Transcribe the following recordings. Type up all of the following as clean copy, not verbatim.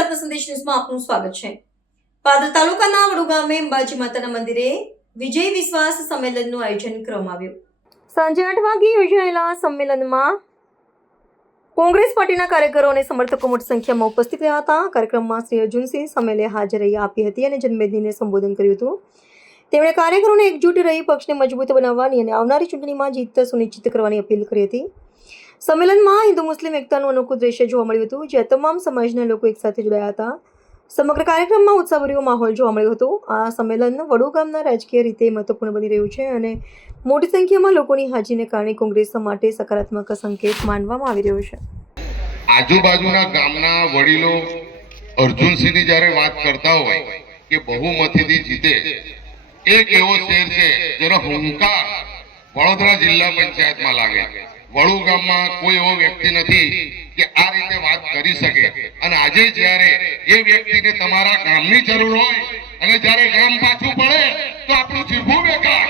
ભારતના સંદેશ ન્યૂઝમાં આપનું સ્વાગત છે। પાદર તાલુકાના વડુ ગામે અંબાજી માતાના મંદિરે વિજય વિશ્વાસ સંમેલનનું આયોજન કરવામાં આવ્યું। સાંજે 8 વાગે યોજાયેલા સંમેલનમાં કોંગ્રેસ પાર્ટીના કાર્યકરો અને સમર્થકો મોટી સંખ્યામાં ઉપસ્થિત રહ્યા હતા। કાર્યક્રમમાં શ્રી અર્જુનસિંહ સમેલે હાજરી આપી હતી અને જનમેદનીને સંબોધન કર્યું હતું। તેમણે કાર્યકરોને એકજૂટ રહી પક્ષને મજબૂત બનાવવાની અને આવનારી ચૂંટણીમાં જીત સુનિશ્ચિત કરવાની અપીલ કરી હતી। સંમેલનમાં હિન્દુ મુસ્લિમ એકતાનું અનોખું દ્રશ્ય જોવા મળ્યું હતું, જ્યાં તમામ સમાજના લોકો એકસાથે જોડાયા હતા। સમગ્ર કાર્યક્રમમાં ઉત્સાહભર્યો માહોલ જોવા મળ્યો હતો। આ સંમેલન વડુ ગામના રાજકીય રીતે મહત્વપૂર્ણ બની રહ્યું છે અને મોટી સંખ્યામાં લોકોની હાજરીને કારણે કોંગ્રેસ માટે સકારાત્મક સંકેત માનવામાં આવી રહ્યો છે। આજુબાજુના ગામના વડીલો અર્જુનસિંહની જ્યારે વાત કરતા હોય કે બહુમતીથી જીતે, એક એવો શેર છે જેનો હુંકાર વડોદરા જિલ્લા પંચાયતમાં લાગે। વડુ ગામમાં કોઈ એવો વ્યક્તિ નથી કે આ રીતે વાત કરી શકે, અને આજે જ્યારે એ વ્યક્તિને તમારા ગામની જરૂર હોય અને જ્યારે ગામ પાછું પડે તો આપણું જીવવું બેકાર।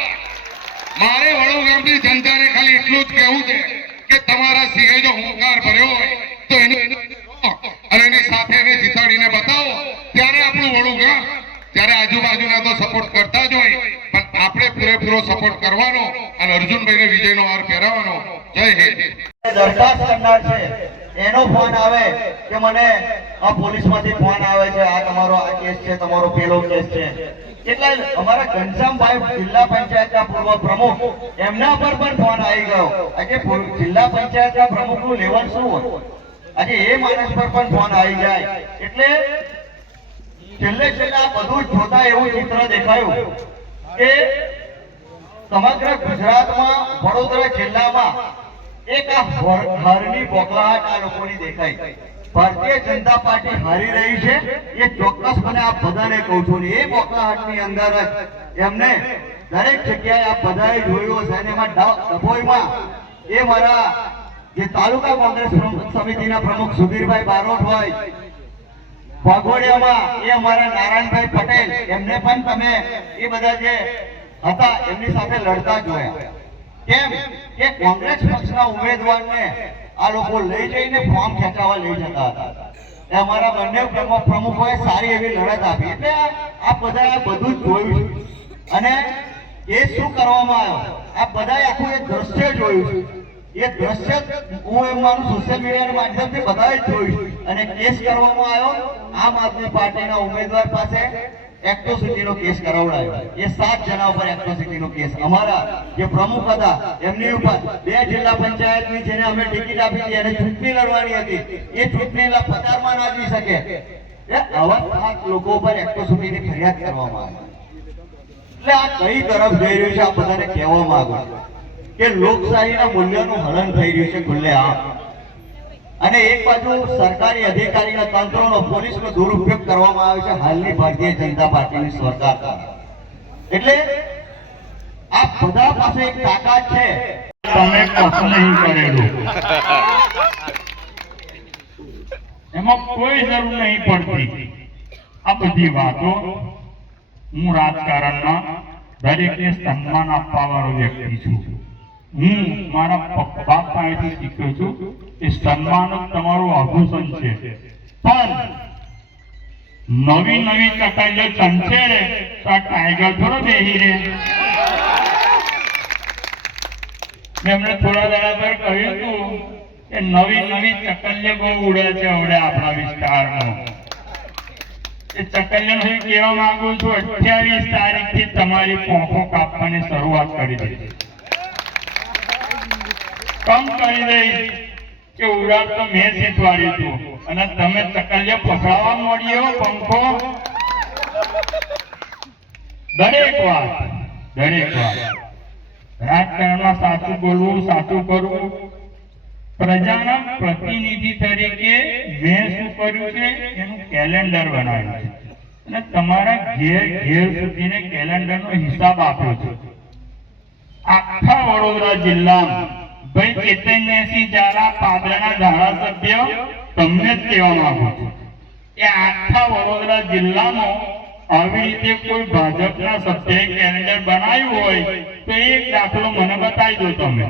મારે વડુ ગામની જનતાને ખાલી એટલું જ કહેવું છે કે તમારા સિંહે જો હુંકાર ભર્યો હોય તો અને એની સાથે એને જીતાડીને બતાવો, ત્યારે આપણું વડુ ગામ, ત્યારે આજુબાજુના તો સપોર્ટ કરતા જ હોય, પણ આપણે પૂરેપૂરો સપોર્ટ કરવાનો અને અર્જુનભાઈને વિજયનો હાર પહેરાવવાનો। જય હિન્દ। દરખાસ્ત કરનાર છે એનો ફોન આવે કે મને આ પોલીસમાંથી ફોન આવે છે, આ તમારો આ કેસ છે, તમારો પેલો કેસ છે, એટલે અમારા ઘનશ્યામભાઈ જિલ્લા પંચાયતના પૂર્વ પ્રમુખ, એમના પર પણ ફોન આવી ગયો। આજે જિલ્લા પંચાયતના પ્રમુખનું લેવલ શું હોય, આજે એ માણસ પર પણ ફોન આવી જાય, એટલે છેલ્લે આ બધું જોતા એવું ચિત્ર દેખાયું કે સમગ્ર ગુજરાતમાં વડોદરા જિલ્લામાં એક હારની બોકલાહટ આ લોકોની દેખાઈ। ભારતીય જનતા પાર્ટી હારી રહી છે એ ચોક્કસપણે આપ બધાને કહું છું, ને એ બોકલાહટની અંદર જ એમને દરેક જગ્યાએ આપ બધાએ જોયું હશે, અને એમાં ડભોઈમાં એ મારા જે તાલુકા કોંગ્રેસ સમિતિના પ્રમુખ સુધીરભાઈ બારોટ હોય, વાઘોડિયામાં એ અમારા નારાયણભાઈ પટેલ, એમને પણ તમે એ બધા જે હતા એમની સાથે લડતા જોયા। કેમ કે કોંગ્રેસ પક્ષના ઉમેદવારને આ લોકો લઈ જઈને ફોર્મ ખેંચાવા લઈ જતા હતા। અમારા બંને પ્રમુખોએ સારી એવી લડત આપી, એટલે આ બધા બધું જ જોયું છે અને એ શું કરવામાં આવ્યો, આ બધાએ આખું એક દ્રશ્ય જોયું છે। એ દ્રશ્ય હું એમ માનું સોશિયલ મીડિયાના માધ્યમથી બધાએ જોયું, અને કેસ કરવામાં આવ્યો આમ આદમી પાર્ટીના ઉમેદવાર પાસે એક્ટ્રોસિટીનો કેસ કરાવડાયો। એ 7 જણા ઉપર એક્ટ્રોસિટીનો કેસ, અમારા જે પ્રમુખ હતા એમની ઉપર 2 જિલ્લા પંચાયતની જેને અમે ટિકિટ આપી હતી એને ચૂંટણી લડવાની હતી, એ ચૂંટણીના પ્રચારમાં ના જઈ શકે, આવા 7 લોકો ઉપર એક્ટ્રોસિટીની ફરિયાદ કરવામાં આવી। એટલે આ કઈ તરફ જઈ રહ્યું છે, આ બધાને કહેવા માંગુ છું કે લોકશાહીના મૂલ્યોનું હનન થઈ રહ્યું છે ખુલ્લેઆમ, અને એક બાજુ સરકારી અધિકારીના તંત્રનો, પોલીસનો દુરુપયોગ કરવામાં આવે છે હાલની ભારતીય જનતા પાર્ટીની સરકાર દ્વારા। એટલે આ બધા પાસે એક તાકાત છે, તમે કશું નહીં કરેલું, એમાં કોઈ જરૂર નહીં પડતી। આ બધી વાતો, હું રાજકારણમાં દરેકને સન્માન આપવા વાળો વ્યક્તિ છું। હું મારા બાપ પાસેથી શીખ્યો છું કે સન્માન જ તમારું આભૂષણ છે, પણ નવી ચકલીઓ ચમચે તો આ ટાઈગર થોડો બેહી રહે। મેં એમને થોડા દાડા પર કહ્યું હતું કે નવી ચકલીઓ બહુ ઉડે છે હવે આપણા વિસ્તારમાં। એ ચકલીઓ કહેવા માંગુ છું, 28 તારીખથી તમારી પોંખો કાપવાની શરૂઆત કરી દીધી, કમ કરી દઈ કે ઉડાડ તો મેં શીખવાડ્યું હતું, અને તમે ચકલીઓ પકડાવા મળ્યો પંખો। દરેક વાત રાજકારણમાં સાચું બોલવું, સાચું કરવું, પ્રજાના પ્રતિનિધિ તરીકે મેં શું કર્યું છે એનું કેલેન્ડર બનાવ્યું છે, અને તમારા ઘેર સુધીને કેલેન્ડરનો હિસાબ આપ્યો છે। આખા વડોદરા જિલ્લામાં ભાઈ ચેતન્યસિંહ ઝાલા પાદરના ધારાસભ્ય તમને જ કહેવા માંગુ છું કે આખા વડોદરા જિલ્લામાં આવી રીતે કોઈ ભાજપના સભ્યએ કેલેન્ડર બનાવ્યું હોય તો એક દાખલો મને બતાવી દો તમે।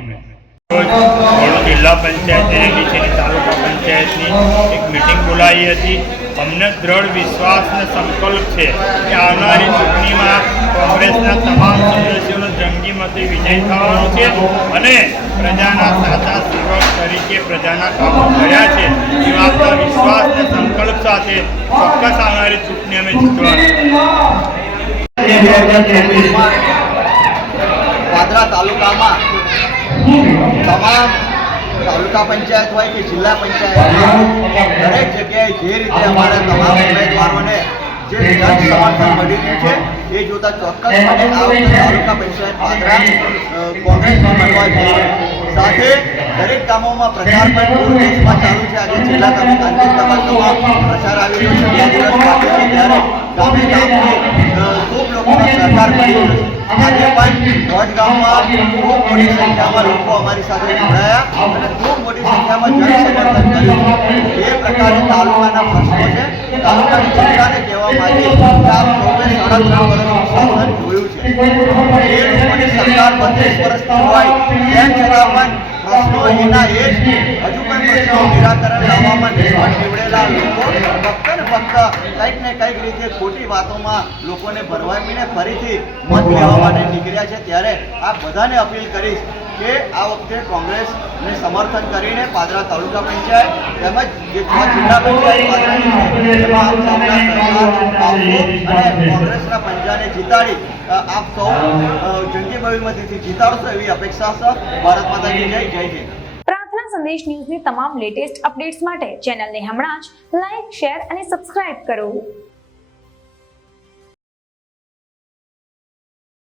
વડોદરા જિલ્લા પંચાયત અને નીચેની તાલુકા પંચાયતની એક મિટિંગ બોલાવી હતી. અમને દ્રઢ વિશ્વાસ અને સંકલ્પ છે કે આવનારી ચૂંટણીમાં કોંગ્રેસના તમામ સદસ્યોનો જંગી મતે વિજય થવાનો છે અને પ્રજાના સાચા સેવક તરીકે પ્રજાના કામો કર્યા છે એ વાતના વિશ્વાસ અને સંકલ્પ સાથે ચોક્કસ આવનારી ચૂંટણી અમે જીતવાના. પાદરા તાલુકામાં તમામ તાલુકા પંચાયત હોય કે જિલ્લા પંચાયત દરેક જગ્યાએ જે રીતે અમારા તમામ ઉમેદવારોને જે જન સમર્થન મળી રહ્યું છે એ જોતા ચોક્કસપણે આ વખતે તાલુકા પંચાયત પાદરા કોંગ્રેસમાં બનવા જઈ છે. સાથે દરેક ગામોમાં પ્રચાર પણ પૂર દેશમાં ચાલુ છે. આજે છેલ્લા અંતિમ તબક્કામાં પ્રચાર આવી રહ્યો છે. 2 દિવસ બાકી છે ત્યારે ગામે ગામથી ખૂબ લોકોનો સહકાર મળી રહ્યો છે. આજે પણ ભોજ ગામમાં ખૂબ મોટી સંખ્યામાં લોકો અમારી સાથે જોડાયા અને ખૂબ મોટી સંખ્યામાં જન સમર્થન કર્યું. એ પ્રકારે તાલુકાના પ્રશ્નો છે. તાલુકાની જનતાને કહેવા માંગે કે આ સૌએ 3.5 વર્ષનું શાસન જોયું છે. એ લોકોની સરકાર 32 વર્ષની હોય તેમ છતાં પણ પ્રશ્નો એના એ જ હજુ પણ પ્રશ્નો નિરાકરણ લાવવામાં નિષ્ફળ નીવડેલા લોકો ફક્ત ને ફક્ત કંઈક ને કંઈક રીતે ખોટી વાતોમાં લોકોને ભરવાડીને ફરીથી મત લેવા માટે નીકળ્યા છે. ત્યારે આ બધાને અપીલ કરીશ કે આ વખતે કોંગ્રેસને સમર્થન કરીને પાદરા તાલુકા પંચાયત તેમજ જે 6 જિલ્લા પંચાયત પાદરાની છે એમાં આપ સૌના સહકાર આપવો અને કોંગ્રેસના પંજાને જીતાડી આપ સૌ જંગી બહુમતીથી જીતાડશો એવી અપેક્ષા છે. ભારત માતા કી જય. જય હિન્દ. પ્રાર્થના સંદેશ ન્યૂઝની તમામ લેટેસ્ટ અપડેટ્સ માટે ચેનલને હમણાં જ લાઈક, શેર અને સબસ્ક્રાઇબ કરો.